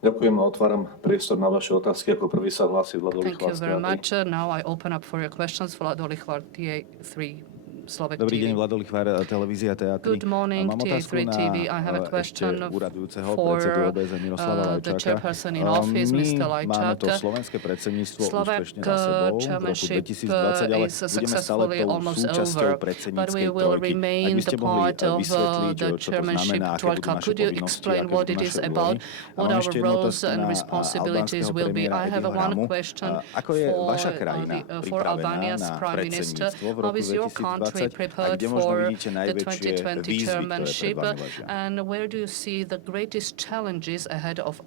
Ďakujem a otváram priestor na vaše otázky. Ako prvý sa hlási Vlado Thank you very Lichvar. much. Now I open up for your questions. Vlado Lichvar, TA3 Slovak Dobrý deň, TV. Vlado Lichvar, televízia teatry. Good morning, Mám otázku TA3 na TV. I have a question ešte úradujúceho for predsedu OBS Miroslava the Lajčáka. Chairperson-in-Office, Mr. Máme Lajčák. to slovenské predsedníctvo Slovak úspešne za sebou v roku chairmanship 2020, ale is budeme stále successfully tou almost súčasťou over, but predsedníckej we will trojky. Ak remain by ste the mohli part of vysvetliť, the čo to chairmanship znamená, aké budú trojka. naše Could you povinnosti, explain aké what budú it is naše about, úlohy. what Mám our ešte jednu roles otázku and na responsibilities albánskeho will be? premiéra I have Ediho one Ramu. question Ako je vaša krajina for pripravená Albania's na Prime Minister. predsedníctvo v How roku is your country 2020 a prepared kde možno for vidíte the najväčšie 2020 výzvy, ktoré pred chairmanship, vami ležia? and where do you see the greatest challenges ahead of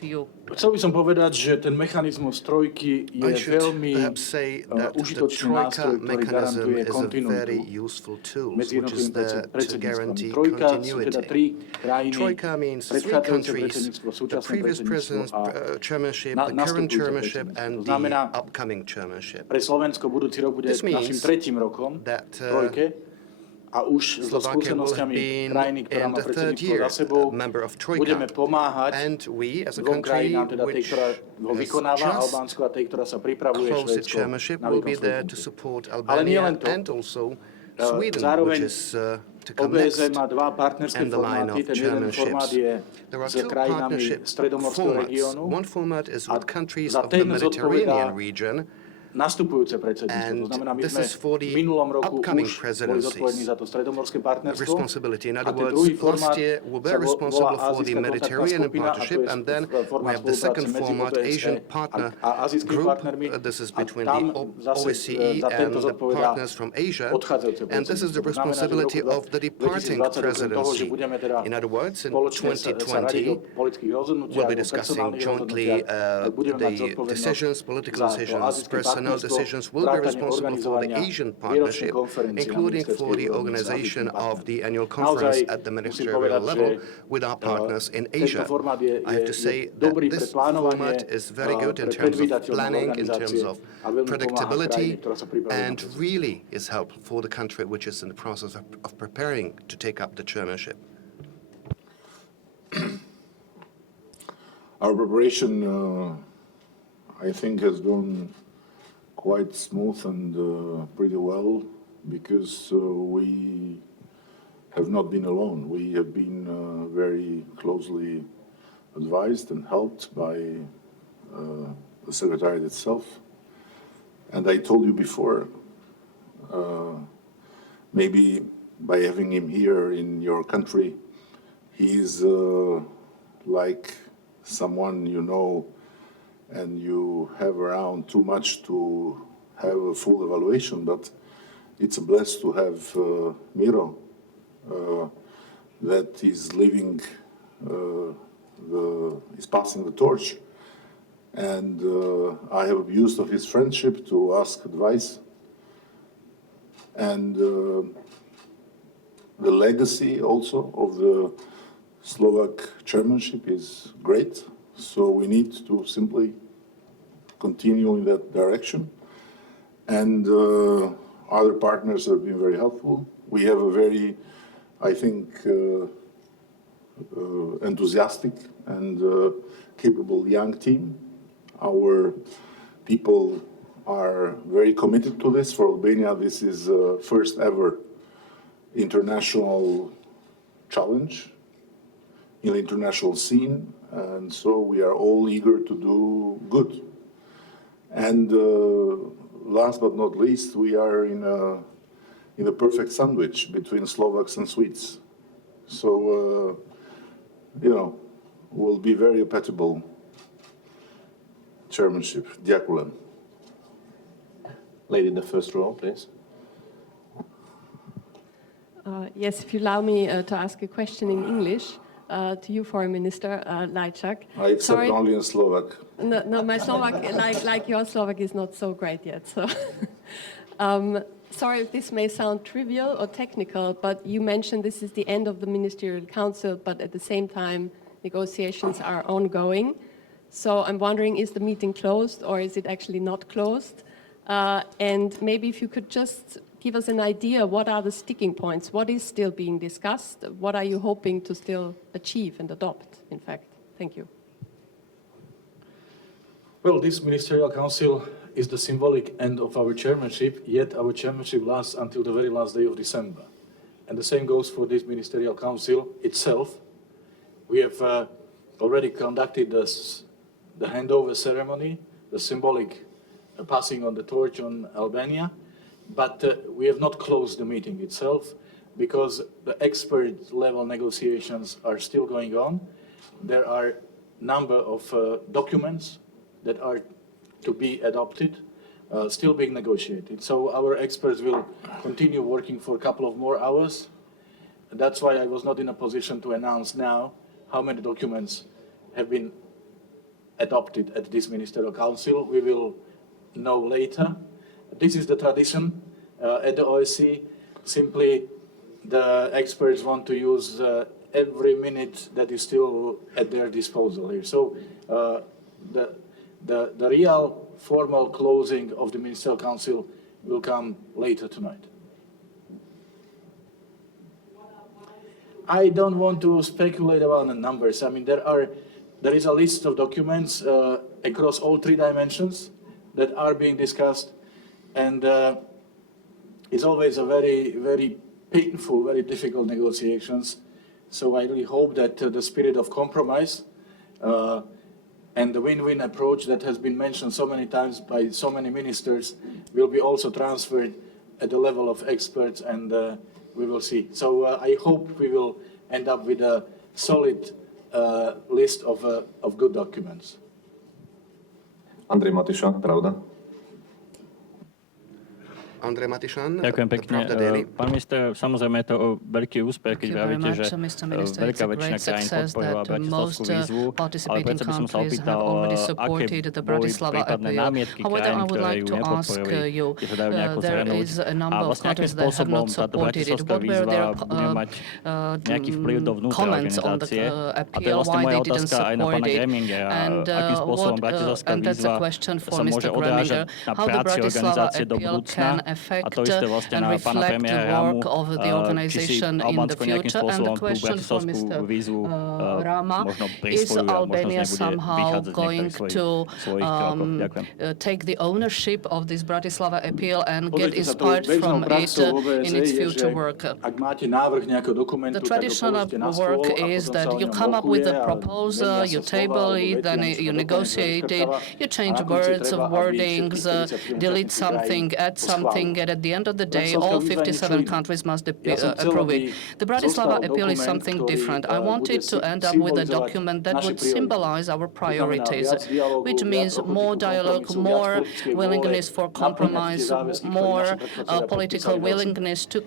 you? Chcel by som povedať, že ten mechanizmus trojky je veľmi užitočný nástroj, ktorý garantuje kontinuitu medzi jednotlivými predsedníctvami. Trojka sú teda tri krajiny, predchádzajúce predsedníctvo, súčasné predsedníctvo a nastupujúce predsedníctvo. To znamená, pre Slovensko budúci rok bude našim tretím rokom trojke. A už so skúsenosťami krajiny, ktorá má predsedníctvo za sebou, budeme pomáhať dvom krajinám, teda tej, ktorá ho vykonáva, Albánsko, a tej, ktorá sa pripravuje, Švédsko, na výkon svojho. Ale nie len to. Zároveň OBSE má dva partnerské formáty. Ten jeden formát je s krajinami stredomorského regiónu a za ten zodpovedá nastupujúce predsedníctvo. To znamená, my sme v minulom roku už boli zodpovední za to stredomorské partnerstvo. A ten druhý formát sa volá Azijská kontaktná skupina, a to je formát spolupráce medzi OBSE a azijskými partnermi. A tam zase za tento zodpovedá odchádzajúce predsedníctvo. To znamená, že v roku 2020 toho, že budeme teda spoločne sa radiť o politických rozhodnutiach, o personálnych rozhodnutiach, budeme mať zodpovednosť za to azijské decisions will be responsible for the Asian partnership, including for the organization of the annual conference at the ministerial level with our partners in Asia. I have to say that this format is very good in terms of planning, in terms of predictability, and really is helpful for the country which is in the process of preparing to take up the chairmanship. Our preparation, I think, has gone quite smooth and pretty well, because we have not been alone. We have been very closely advised and helped by the Secretariat itself. And I told you before, maybe by having him here in your country, he's like someone you know and you have around too much to have a full evaluation, but it's a bless to have Miro that is living, is passing the torch. And I have abused of his friendship to ask advice. And the legacy also of the Slovak chairmanship is great. So we need to simply continue in that direction. And other partners have been very helpful. We have a very, I think, enthusiastic and capable young team. Our people are very committed to this. For Albania, this is first ever international challenge in the international scene. And so we are all eager to do good. And last but not least, we are in a perfect sandwich between Slovaks and Swedes. So, we'll be very compatible chairmanship. Ďakujem. Lady in the first row, please. Yes, if you allow me to ask a question in English. To you, Foreign Minister Lajčák. I accept only in Slovak. No, my Slovak, like your Slovak, is not so great yet. So, sorry if this may sound trivial or technical, but you mentioned this is the end of the Ministerial Council, but at the same time, negotiations are ongoing. So I'm wondering, is the meeting closed or is it actually not closed? And maybe if you could just give us an idea, what are the sticking points? What is still being discussed? What are you hoping to still achieve and adopt, in fact? Thank you. Well, this Ministerial Council is the symbolic end of our chairmanship, yet our chairmanship lasts until the very last day of December. And the same goes for this Ministerial Council itself. We have already conducted the handover ceremony, the symbolic passing on the torch on Albania, but we have not closed the meeting itself because the expert level negotiations are still going on. There are a number of documents that are to be adopted, still being negotiated. So our experts will continue working for a couple of more hours. That's why I was not in a position to announce now how many documents have been adopted at this Ministerial Council. We will know later. This is the tradition at the OSCE. Simply, the experts want to use every minute that is still at their disposal here. So the real formal closing of the Ministerial Council will come later tonight. I don't want to speculate about the numbers. I mean, there is a list of documents across all three dimensions that are being discussed, and it's always a very, very painful, very difficult negotiations. So I really hope that the spirit of compromise and the win-win approach that has been mentioned so many times by so many ministers will be also transferred at the level of experts, and we will see. So I hope we will end up with a solid list of good documents. Andrej Matiša, Pravda. Andrej Matišan, Ďakujem pekne. Pán minister, samozrejme je to veľký úspech, keď vravíte, že veľká väčšina krajín podporila bratislavskú výzvu, ale preto by som sa opýtal, aké boli prípadné námietky krajín, ktoré ju nepodporili, keď sa dajú nejako zhrnúť. A vlastne akým spôsobom táto bratislavská výzva bude mať nejaký vplyv dovnútra organizácie. A to je vlastne moja otázka aj na pána Gremingera. Akým spôsobom bratislavská výzva sa môže odrážať na práci organizácie do budúcna. Affect and reflect the work of the organization in the future. And the question for Mr. Rama, is Albania somehow going to take the ownership of this Bratislava appeal and get inspired from it in its future work? The traditional work is that you come up with a proposal, you table it, then you negotiate it, you change words, wordings, delete something, add something, and at the end of the day, all 57 countries must approve it. The Bratislava appeal is something different. I wanted to end up with a document that would symbolize our priorities, which means more dialogue, more willingness for compromise, more political willingness to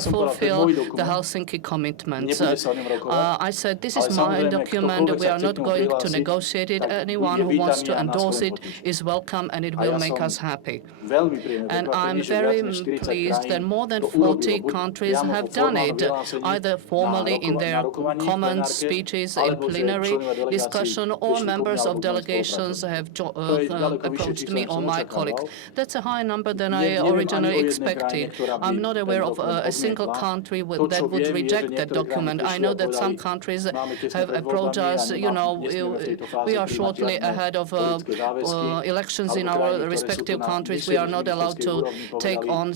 fulfill the Helsinki commitments. I said, this is my document. We are not going to negotiate it. Anyone who wants to endorse it is welcome, and it will make us happy. And I'm very pleased that more than 40 countries have done it, either formally in their comments, speeches, in plenary discussion, or members of delegations have approached me or my colleagues. That's a higher number than I originally expected. I'm not aware of a single country that would reject that document. I know that some countries have approached us. You know, we are shortly ahead of elections in our respective countries. We are not allowed to take on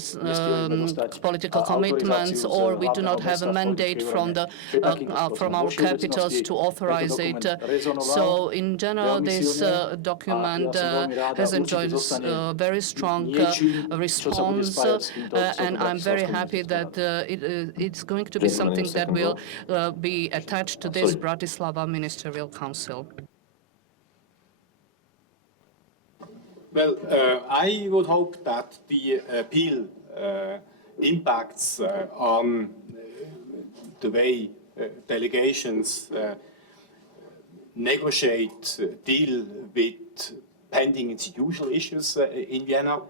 political commitments, or we do not have a mandate from our capitals to authorize it. So in general, this document has enjoyed a very strong response, and I'm very happy that it's going to be something that will be attached to this Bratislava Ministerial Council. Well, I would hope that the appeal impacts on the way delegations negotiate, deal with pending institutional issues in Vienna,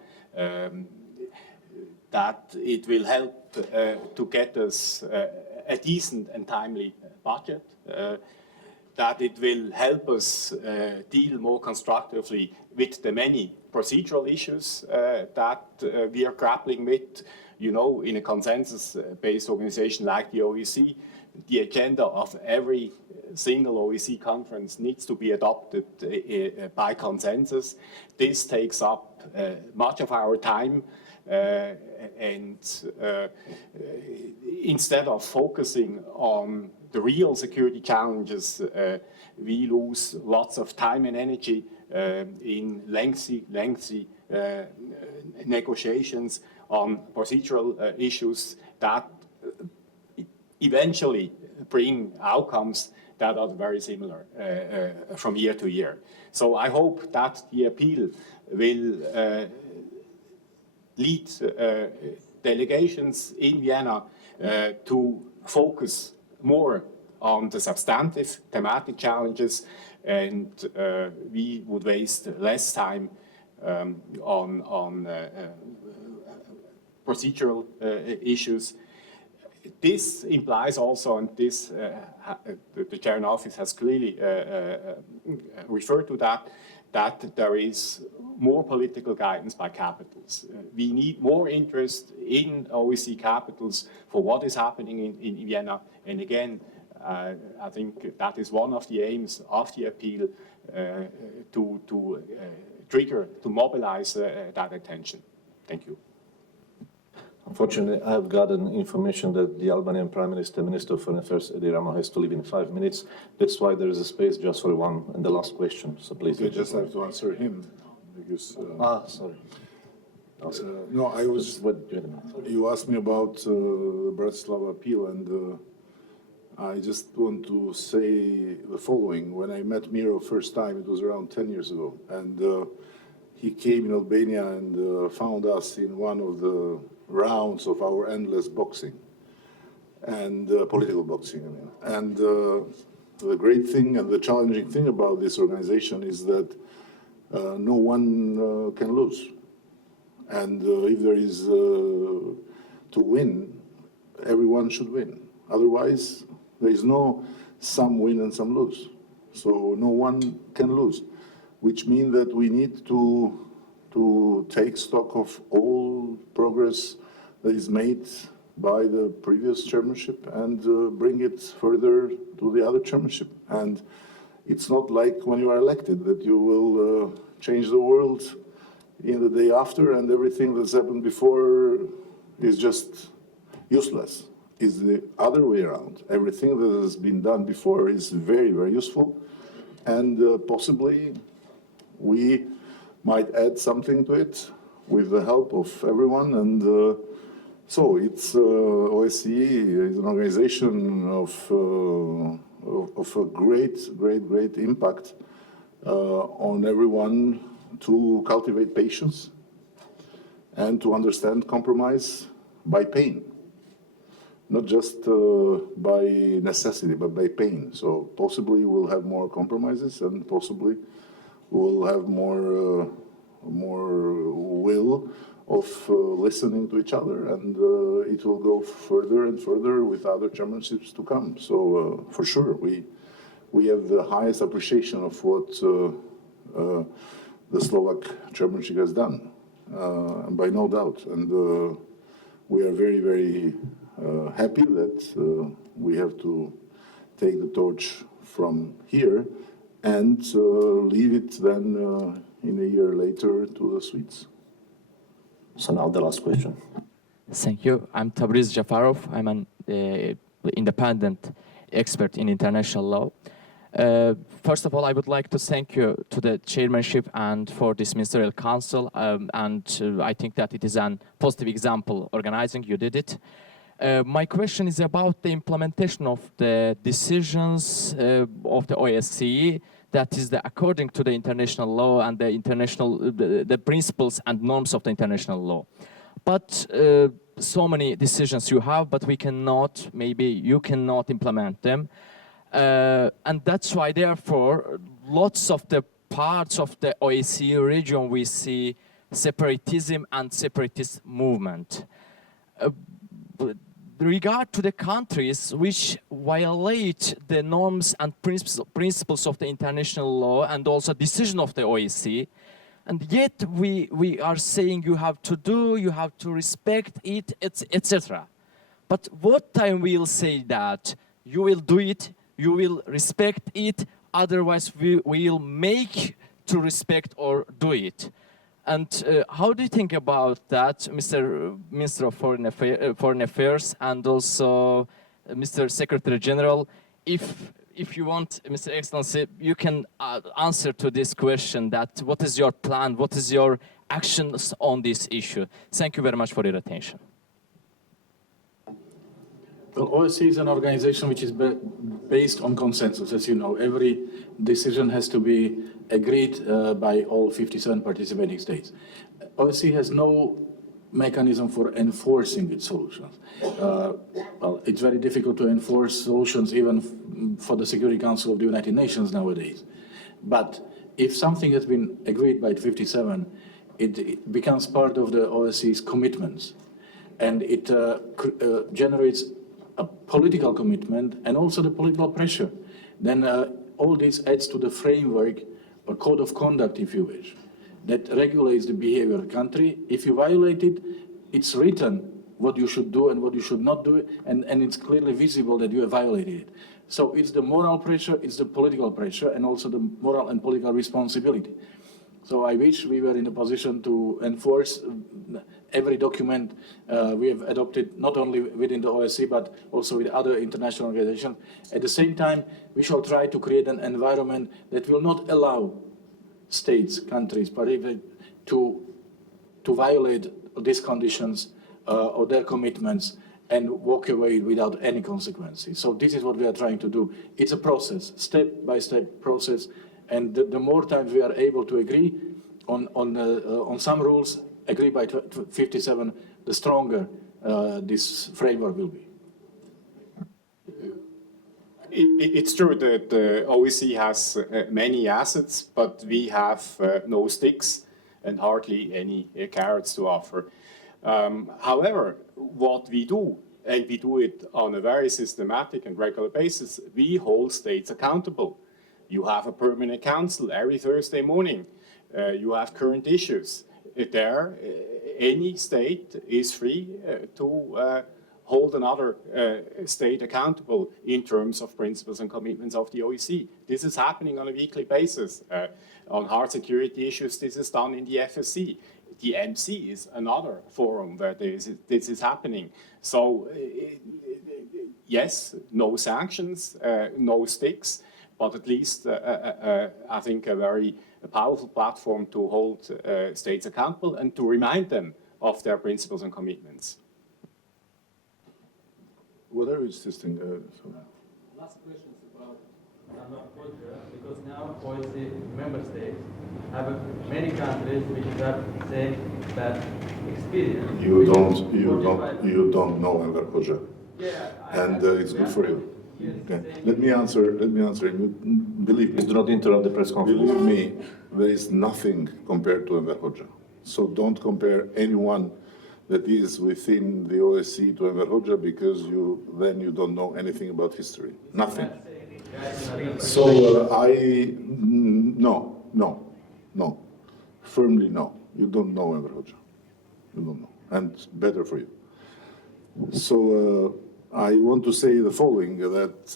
that it will help to get us a decent and timely budget, that it will help us deal more constructively with the many procedural issues that we are grappling with. You know, in a consensus-based organization like the OSCE, the agenda of every single OSCE conference needs to be adopted by consensus. This takes up much of our time, and instead of focusing on the real security challenges, we lose lots of time and energy in lengthy negotiations on procedural issues that eventually bring outcomes that are very similar from year to year. So I hope that the appeal will lead delegations in Vienna to focus more on the substantive thematic challenges, and we would waste less time on procedural issues. This implies also, and this the Chair-in-Office has clearly referred to that there is more political guidance by capitals. We need more interest in OSCE capitals for what is happening in Vienna. And again, I think that is one of the aims of the appeal, to trigger, to mobilize that attention. Thank you. Unfortunately, I have gotten information that the Albanian Prime Minister, Minister of Foreign Affairs, Rama, has to leave in 5 minutes. That's why there is a space just for one and the last question. So please. You just have to answer him, because. Sorry. No, I was. You asked me about the Bratislava appeal, and I just want to say the following. When I met Miro first time, it was around 10 years ago, and he came in Albania and found us in one of the rounds of our endless boxing, and political boxing, I mean. And the great thing and the challenging thing about this organization is that no one can lose. And if there is to win, everyone should win. Otherwise, there is no some win and some lose. So no one can lose, which means that we need to take stock of all progress that is made by the previous chairmanship and bring it further to the other chairmanship. And it's not like when you are elected that you will change the world in the day after and everything that's happened before is just useless. It's the other way around. Everything that has been done before is very, very useful, and possibly we might add something to it with the help of everyone. And so it's OSCE is an organization of a great impact on everyone to cultivate patience and to understand compromise by pain, not just by necessity, but by pain. So possibly we'll have more compromises, and possibly we'll have more will of listening to each other, and it will go further and further with other chairmanships to come. So for sure, we have the highest appreciation of what the Slovak chairmanship has done, by no doubt. And we are very, very happy that we have to take the torch from here and leave it then in a year later to the Swedes. So now the last question. Thank you. I'm Tabriz Jafarov. I'm an independent expert in international law. First of all, I would like to thank you to the chairmanship and for this Ministerial Council, and I think that it is a positive example organizing. You did it. My question is about the implementation of the decisions of the OSCE, that is according to the international law and the principles and norms of the international law. But so many decisions you have, but we cannot, maybe you cannot implement them. And that's why, therefore, lots of the parts of the OSCE region we see separatism and separatist movement. Regard to the countries which violate the norms and principles of the international law and also decision of the OSCE, and yet we are saying you have to respect it, etc. But what time we'll say that you will do it, you will respect it, otherwise we will make to respect or do it. And how do you think about that, Mr. Minister of Foreign Affairs and also Mr. Secretary General? If you want, Mr. Excellency, you can answer to this question that what is your plan, what is your actions on this issue? Thank you very much for your attention. Well, OSCE is an organization which is based on consensus. As you know, every decision has to be agreed by all 57 participating states. OSCE has no mechanism for enforcing its solutions. Well, it's very difficult to enforce solutions even for the Security Council of the United Nations nowadays. But if something has been agreed by 57, it becomes part of the OSCE's commitments. And it generates a political commitment and also the political pressure. Then all this adds to the framework or code of conduct, if you wish, that regulates the behavior of the country. If you violate it, it's written what you should do and what you should not do, and it's clearly visible that you have violated it. So it's the moral pressure, it's the political pressure, and also the moral and political responsibility. So I wish we were in a position to enforce every document we have adopted, not only within the OSCE, but also with other international organizations. At the same time, we shall try to create an environment that will not allow states, countries, particularly to violate these conditions or their commitments and walk away without any consequences. So this is what we are trying to do. It's a process, step-by-step process, and the more times we are able to agree on some rules, agree by 57, the stronger this framework will be. It's true that the OSCE has many assets, but we have no sticks and hardly any carrots to offer. However, what we do, and we do it on a very systematic and regular basis, we hold states accountable. You have a permanent council every Thursday morning. You have current issues. There, any state is free to hold another state accountable in terms of principles and commitments of the OSCE. This is happening on a weekly basis. On hard security issues, this is done in the FSC. The MC is another forum where this is happening. So, yes, no sanctions, no sticks, but at least I think a very powerful platform to hold states accountable and to remind them of their principles and commitments. Whatever is this thing? Last question is about culture, because now OSCE member states have many countries which have same bad experience. You don't know Enver Hoxha, and it's good for you. Okay. Let me answer. Believe me. Please do not interrupt the press conference. Believe me, there is nothing compared to Enver Hoxha. So don't compare anyone that is within the OSCE to Enver Hoxha, because then you don't know anything about history. Nothing. So no, firmly no. You don't know Enver Hoxha. You don't know, and better for you. So I want to say the following: that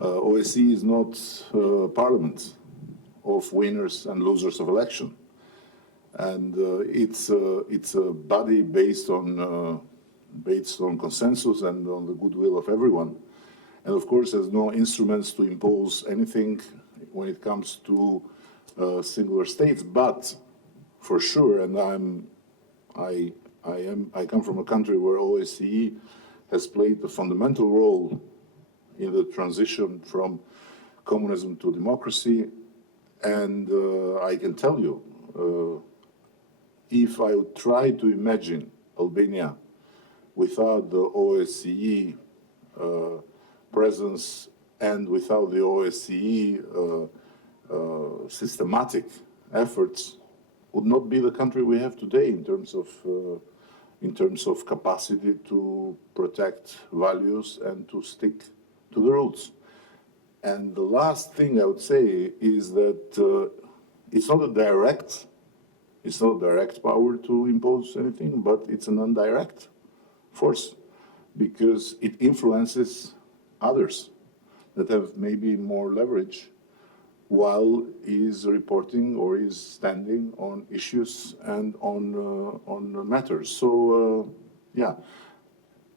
OSCE is not a parliament of winners and losers of election. And it's a body based on consensus and on the goodwill of everyone, and of course has no instruments to impose anything when it comes to singular states. But for sure, and I come from a country where OSCE has played a fundamental role in the transition from communism to democracy, and I can tell you. If I would try to imagine Albania without the OSCE presence and without the OSCE systematic efforts, would not be the country we have today in terms of capacity to protect values and to stick to the roots. And the last thing I would say is that it's not a direct power to impose anything, but it's an indirect force, because it influences others that have maybe more leverage while is reporting or is standing on issues and on matters. So, yeah,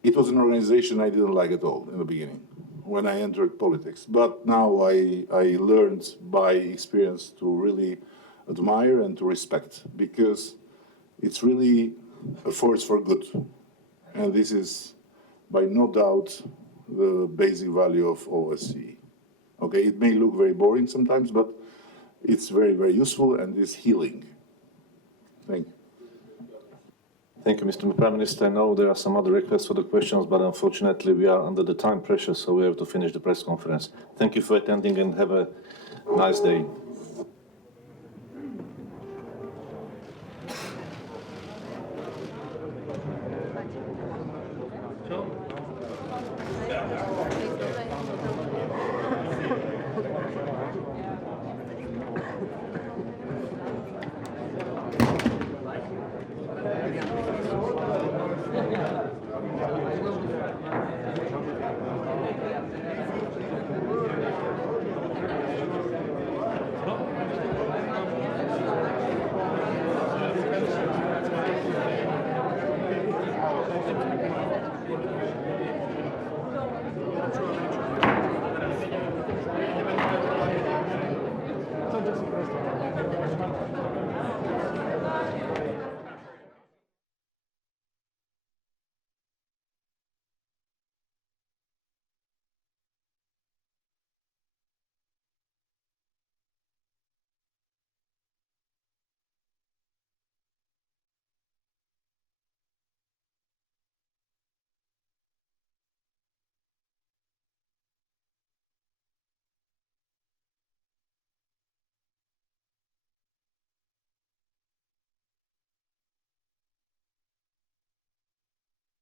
it was an organization I didn't like at all in the beginning when I entered politics. But now I learned by experience to really admire and to respect, because it's really a force for good. And this is, by no doubt, the basic value of OSCE. Okay, it may look very boring sometimes, but it's very, very useful and is healing. Thank you. Thank you, Mr. Prime Minister. I know there are some other requests for the questions, but unfortunately we are under the time pressure, so we have to finish the press conference. Thank you for attending and have a nice day.